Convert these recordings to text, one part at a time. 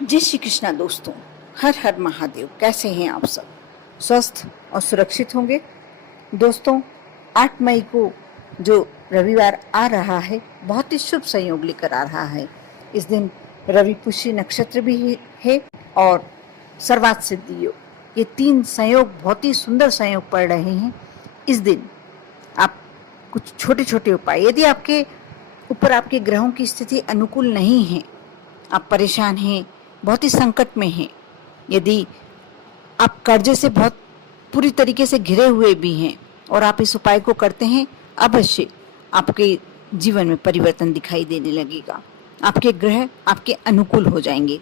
जय श्री कृष्णा दोस्तों, हर हर महादेव। कैसे हैं आप सब? स्वस्थ और सुरक्षित होंगे। दोस्तों, 8 मई को जो रविवार आ रहा है बहुत ही शुभ संयोग लेकर आ रहा है। इस दिन रवि पुष्य नक्षत्र भी है और सर्वार्थ सिद्धि योग, ये 3 संयोग बहुत ही सुंदर संयोग पड़ रहे हैं। इस दिन आप कुछ छोटे छोटे उपाय, यदि आपके ऊपर आपके ग्रहों की स्थिति अनुकूल नहीं है, आप परेशान हैं, बहुत ही संकट में हैं, यदि आप कर्जे से बहुत पूरी तरीके से घिरे हुए भी हैं और आप इस उपाय को करते हैं, अवश्य आपके जीवन में परिवर्तन दिखाई देने लगेगा। आपके ग्रह आपके अनुकूल हो जाएंगे।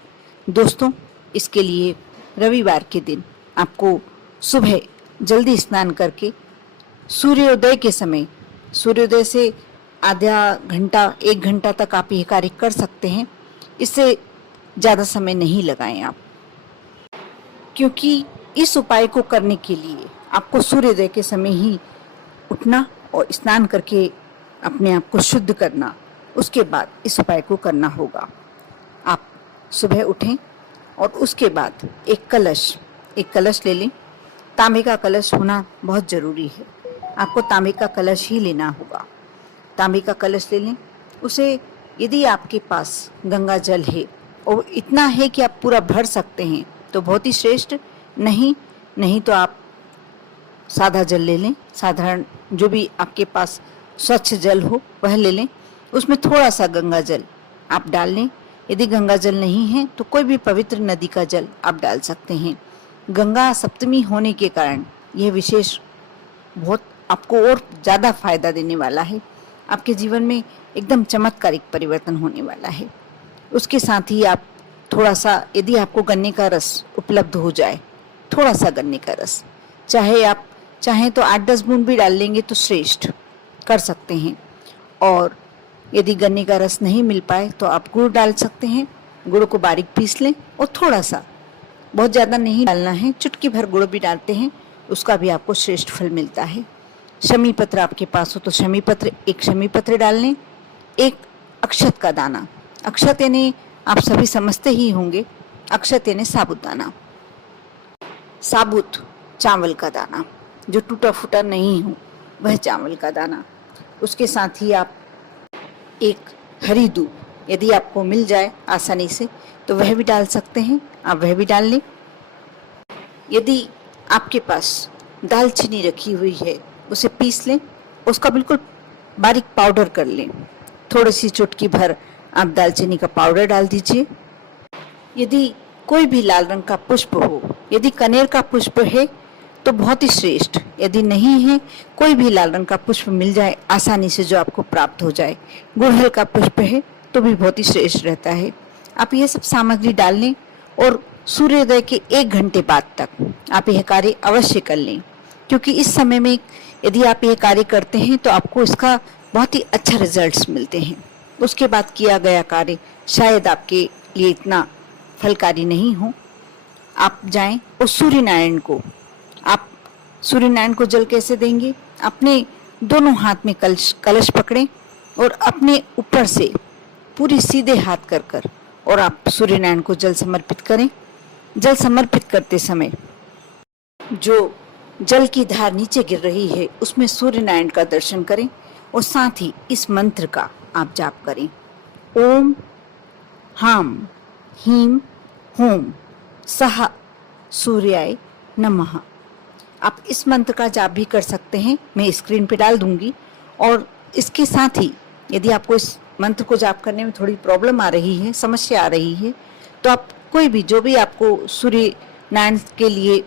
दोस्तों, इसके लिए रविवार के दिन आपको सुबह जल्दी स्नान करके सूर्योदय के समय, सूर्योदय से आधा घंटा 1 घंटा तक आप यह कार्य कर सकते हैं। इससे ज़्यादा समय नहीं लगाएं आप, क्योंकि इस उपाय को करने के लिए आपको सूर्योदय के समय ही उठना और स्नान करके अपने आप को शुद्ध करना, उसके बाद इस उपाय को करना होगा। आप सुबह उठें और उसके बाद एक कलश ले लें। तांबे का कलश होना बहुत ज़रूरी है, आपको तांबे का कलश ही लेना होगा। तांबे का कलश ले लें। उसे, यदि आपके पास गंगा जल है और इतना है कि आप पूरा भर सकते हैं तो बहुत ही श्रेष्ठ, नहीं तो आप सादा जल ले लें। साधारण जो भी आपके पास स्वच्छ जल हो वह ले लें। उसमें थोड़ा सा गंगा जल आप डाल लें। यदि गंगा जल नहीं है तो कोई भी पवित्र नदी का जल आप डाल सकते हैं। गंगा सप्तमी होने के कारण यह विशेष बहुत आपको और ज़्यादा फायदा देने वाला है। आपके जीवन में एकदम चमत्कारिक परिवर्तन होने वाला है। उसके साथ ही आप थोड़ा सा, यदि आपको गन्ने का रस उपलब्ध हो जाए, थोड़ा सा गन्ने का रस, चाहे आप चाहें तो 8-10 बूंद भी डाल लेंगे तो श्रेष्ठ कर सकते हैं। और यदि गन्ने का रस नहीं मिल पाए तो आप गुड़ डाल सकते हैं। गुड़ को बारीक पीस लें और थोड़ा सा, बहुत ज़्यादा नहीं डालना है, चुटकी भर गुड़ भी डालते हैं, उसका भी आपको श्रेष्ठ फल मिलता है। शमी पत्र आपके पास हो तो एक शमी पत्र डाल लें। एक अक्षत का दाना, अक्षत यानी आप सभी समझते ही होंगे, अक्षत यानी साबुदाना, साबुत चावल का दाना जो टूटा फूटा नहीं हो, वह चावल का दाना। उसके साथ ही आप एक हरी दूब, यदि आपको मिल जाए आसानी से तो वह भी डाल सकते हैं, आप वह भी डाल लें। यदि आपके पास दालचीनी रखी हुई है उसे पीस लें, उसका बिल्कुल बारीक पाउडर कर लें। थोड़ी सी चुटकी भर आप दालचीनी का पाउडर डाल दीजिए। यदि कोई भी लाल रंग का पुष्प हो, यदि कनेर का पुष्प है तो बहुत ही श्रेष्ठ, यदि नहीं है, कोई भी लाल रंग का पुष्प मिल जाए आसानी से जो आपको प्राप्त हो जाए, गुड़हल का पुष्प है तो भी बहुत ही श्रेष्ठ रहता है। आप ये सब सामग्री डाल लें और सूर्योदय के 1 घंटे बाद तक आप यह कार्य अवश्य कर लें, क्योंकि इस समय में यदि आप यह कार्य करते हैं तो आपको इसका बहुत ही अच्छा रिजल्ट्स मिलते हैं। उसके बाद किया गया कार्य शायद आपके लिए इतना फलकारी नहीं हो। आप जाएं और सूर्य नारायण को जल कैसे देंगे? अपने दोनों हाथ में कलश पकड़ें और अपने ऊपर से पूरी सीधे हाथ कर और आप सूर्य नारायण को जल समर्पित करें। जल समर्पित करते समय जो जल की धार नीचे गिर रही है उसमें सूर्य नारायण का दर्शन करें और साथ ही इस मंत्र का आप जाप करें। ओम हाम हीम होम सह सूर्याय नमः। आप इस मंत्र का जाप भी कर सकते हैं, मैं स्क्रीन पे डाल दूंगी। और इसके साथ ही यदि आपको इस मंत्र को जाप करने में थोड़ी प्रॉब्लम आ रही है, समस्या आ रही है, तो आप कोई भी, जो भी आपको सूर्य नारायण के लिए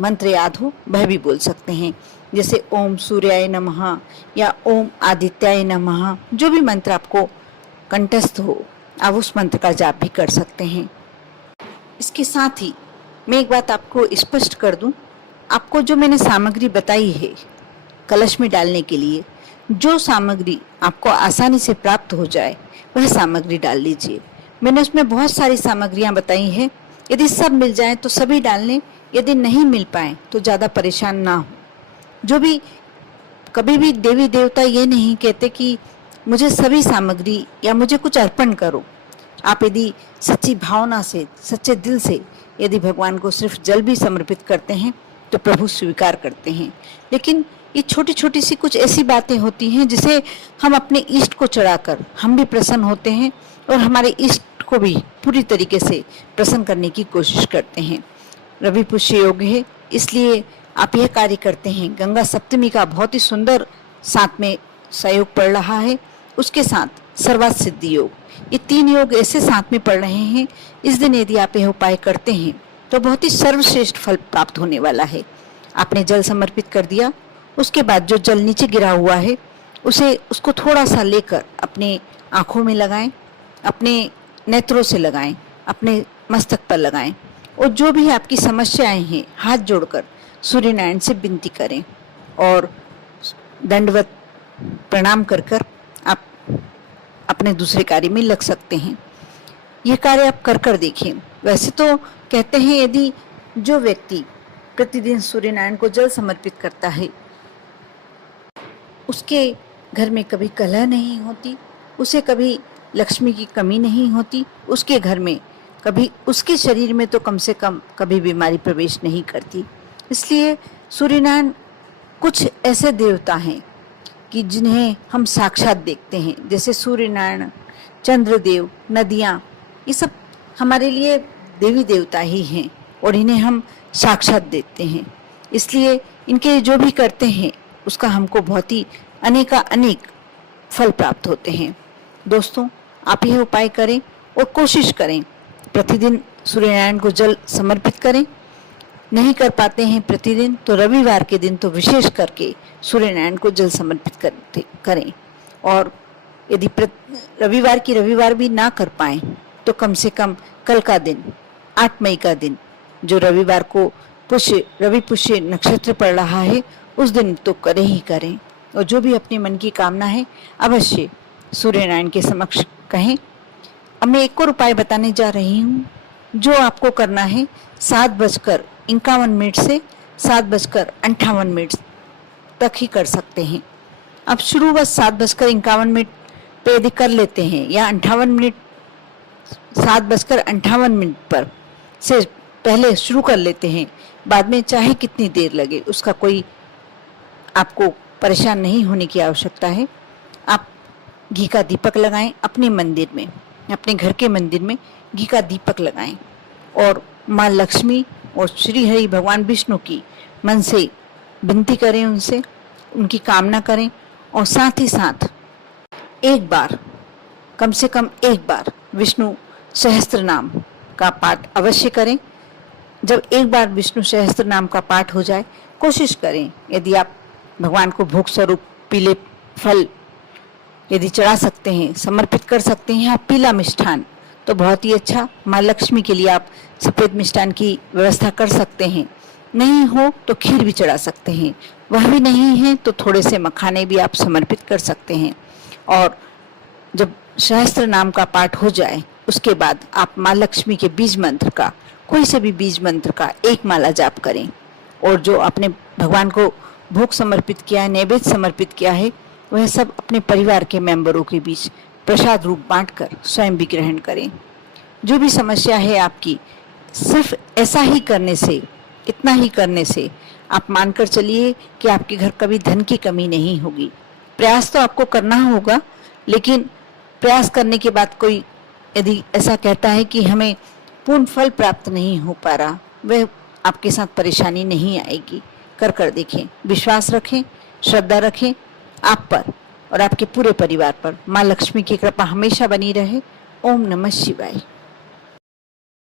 मंत्र याद हो वह भी बोल सकते हैं, जैसे ओम सूर्याय नमः या ओम आदित्याय नमः। जो भी मंत्र आपको कंठस्थ हो आप उस मंत्र का जाप भी कर सकते हैं। इसके साथ ही मैं एक बात आपको स्पष्ट कर दूं, आपको जो मैंने सामग्री बताई है कलश में डालने के लिए, जो सामग्री आपको आसानी से प्राप्त हो जाए वह सामग्री डाल लीजिए। मैंने उसमें बहुत सारी सामग्रियां बताई हैं, यदि सब मिल जाए तो सभी डाल लें, यदि नहीं मिल पाए तो ज़्यादा परेशान ना हो। जो भी, कभी भी देवी देवता ये नहीं कहते कि मुझे सभी सामग्री या मुझे कुछ अर्पण करो। आप यदि सच्ची भावना से, सच्चे दिल से यदि भगवान को सिर्फ जल भी समर्पित करते हैं तो प्रभु स्वीकार करते हैं। लेकिन ये छोटी छोटी सी कुछ ऐसी बातें होती हैं जिसे हम अपने इष्ट को चढ़ाकर हम भी प्रसन्न होते हैं और हमारे इष्ट को भी पूरी तरीके से प्रसन्न करने की कोशिश करते हैं। रवि पुष्य योग है, इसलिए आप यह कार्य करते हैं। गंगा सप्तमी का बहुत ही सुंदर साथ में सहयोग पड़ रहा है, उसके साथ सर्वार्थ सिद्धि योग, ये 3 योग ऐसे साथ में पड़ रहे हैं। इस दिन यदि आप यह उपाय करते हैं तो बहुत ही सर्वश्रेष्ठ फल प्राप्त होने वाला है। आपने जल समर्पित कर दिया, उसके बाद जो जल नीचे गिरा हुआ है उसको थोड़ा सा लेकर अपने आँखों में लगाएं, अपने नेत्रों से लगाएं, अपने मस्तक पर लगाएं और जो भी आपकी समस्याएं हैं हाथ जोड़कर सूर्य नारायण से विनती करें और दंडवत प्रणाम कर कर आप अपने दूसरे कार्य में लग सकते हैं। ये कार्य आप कर कर देखें। वैसे तो कहते हैं यदि जो व्यक्ति प्रतिदिन सूर्य नारायण को जल समर्पित करता है उसके घर में कभी कलह नहीं होती, उसे कभी लक्ष्मी की कमी नहीं होती, उसके घर में कभी, उसके शरीर में तो कम से कम कभी बीमारी प्रवेश नहीं करती। इसलिए सूर्यनारायण कुछ ऐसे देवता हैं कि जिन्हें हम साक्षात देखते हैं, जैसे सूर्य नारायण, चंद्रदेव, नदियाँ, ये सब हमारे लिए देवी देवता ही हैं और इन्हें हम साक्षात देखते हैं। इसलिए इनके जो भी करते हैं उसका हमको बहुत ही अनेक फल प्राप्त होते हैं। दोस्तों, आप यह उपाय करें और कोशिश करें प्रतिदिन सूर्यनारायण को जल समर्पित करें। नहीं कर पाते हैं प्रतिदिन तो रविवार के दिन तो विशेष करके सूर्यनारायण को जल समर्पित करें और यदि रविवार भी ना कर पाएं तो कम से कम कल का दिन 8 मई का दिन जो रविवार को रवि पुष्य नक्षत्र पड़ रहा है उस दिन तो करें ही करें और जो भी अपने मन की कामना है अवश्य सूर्यनारायण के समक्ष कहें। अब मैं एक और उपाय बताने जा रही हूँ जो आपको करना है 7:51 से 7:58 तक ही कर सकते हैं। अब शुरू बस 7:51 पे यदि कर लेते हैं या 7:58 पर से पहले शुरू कर लेते हैं, बाद में चाहे कितनी देर लगे उसका कोई आपको परेशान नहीं होने की आवश्यकता है। आप घी का दीपक लगाएं अपने मंदिर में, अपने घर के मंदिर में घी का दीपक लगाएं और माँ लक्ष्मी और श्री हरि भगवान विष्णु की मन से विनती करें, उनसे उनकी कामना करें और साथ ही साथ एक बार, कम से कम एक बार विष्णु सहस्त्र नाम का पाठ अवश्य करें। जब एक बार विष्णु सहस्त्र नाम का पाठ हो जाए, कोशिश करें यदि आप भगवान को भोग स्वरूप पीले फल यदि चढ़ा सकते हैं, समर्पित कर सकते हैं, आप पीला मिष्ठान तो बहुत ही अच्छा। माँ लक्ष्मी के लिए आप सफ़ेद मिष्ठान की व्यवस्था कर सकते हैं, नहीं हो तो खीर भी चढ़ा सकते हैं, वह भी नहीं है तो थोड़े से मखाने भी आप समर्पित कर सकते हैं। और जब सहस्त्र नाम का पाठ हो जाए उसके बाद आप माँ लक्ष्मी के बीज मंत्र का, कोई से भी बीज मंत्र का 1 माला जाप करें और जो आपने भगवान को भोग समर्पित किया है, नैवेद्य समर्पित किया है, वह सब अपने परिवार के मेंबरों के बीच प्रसाद रूप बांटकर स्वयं भी ग्रहण करें। जो भी समस्या है आपकी, सिर्फ ऐसा ही करने से, इतना ही करने से आप मानकर चलिए कि आपके घर कभी धन की कमी नहीं होगी। प्रयास तो आपको करना होगा, लेकिन प्रयास करने के बाद कोई यदि ऐसा कहता है कि हमें पूर्ण फल प्राप्त नहीं हो पा रहा, वह आपके साथ परेशानी नहीं आएगी। कर देखें, विश्वास रखें, श्रद्धा रखें आप पर और आपके पूरे परिवार पर। माँ लक्ष्मी की कृपा हमेशा बनी रहे। ओम नमः शिवाय।